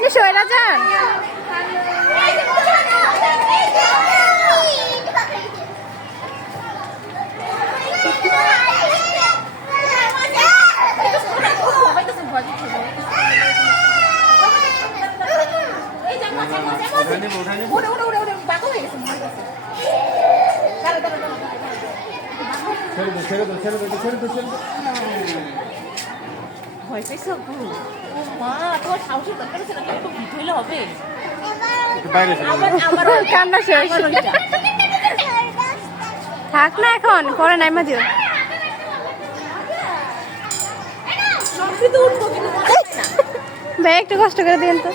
আপনি সইরা যান। ভয় পাইছো মা তোমার সাহসের দরকার আছে না একটু ভিট হইলে হবে কান্না শেষ। থাক না এখন, পরে নাইমা দিও। ভাই একটু কষ্ট করে দিন তো।